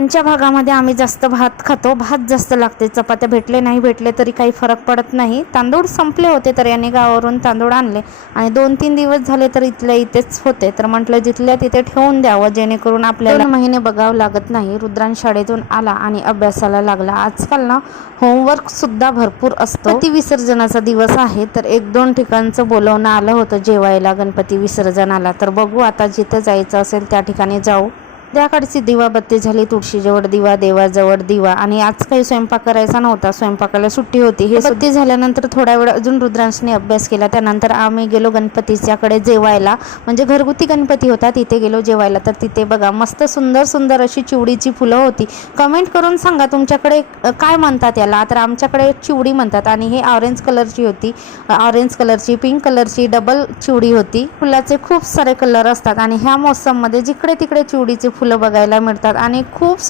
आमच्या भागामध्ये आम्ही जास्त भात खातो, भात जास्त लागते. चपात्या भेटले नाही भेटले तरी काही फरक पडत नाही. तांदूळ संपले होते तर यांनी गावावरून तांदूळ आणले आणि 2-3 दिवस झाले तर इथल्या इथेच होते. तर म्हटलं जिथल्या तिथे ठेवून द्यावं, जेणेकरून आपल्याला 2 महिने बघावं लागत नाही. रुद्रांश शाळेतून आला आणि अभ्यासाला लागला. आजकाल ना होमवर्क सुद्धा भरपूर असतो. गणपती विसर्जनाचा दिवस आहे तर 1-2 ठिकाणचं बोलवणं आलं होतं जेवायला गणपती विसर्जनाला. तर बघू आता जिथे जायचं असेल त्या ठिकाणी जाऊ. त्याकडची दिवाबत्ती झाली, तुळशीजवळ दिवा, देवाजवळ दिवा. आणि आज काही स्वयंपाक करायचा नव्हता, स्वयंपाकाला सुट्टी होती. हे बत्ती झाल्यानंतर थोडा वेळ अजून रुद्रांशने अभ्यास केला. त्यानंतर आम्ही गेलो गणपतीच्याकडे जेवायला, म्हणजे घरगुती गणपती होता तिथे गेलो जेवायला. तर तिथे बघा मस्त सुंदर सुंदर अशी चिवडीची फुलं होती. कमेंट करून सांगा तुमच्याकडे काय म्हणतात याला. तर आमच्याकडे चिवडी म्हणतात. आणि हे ऑरेंज कलरची होती, ऑरेंज कलरची, पिंक कलरची डबल चिवडी होती. फुलाचे खूप सारे कलर असतात आणि ह्या मोसममध्ये जिकडे तिकडे चिवडीचे फुलं बघायला मिळतात आणि खूप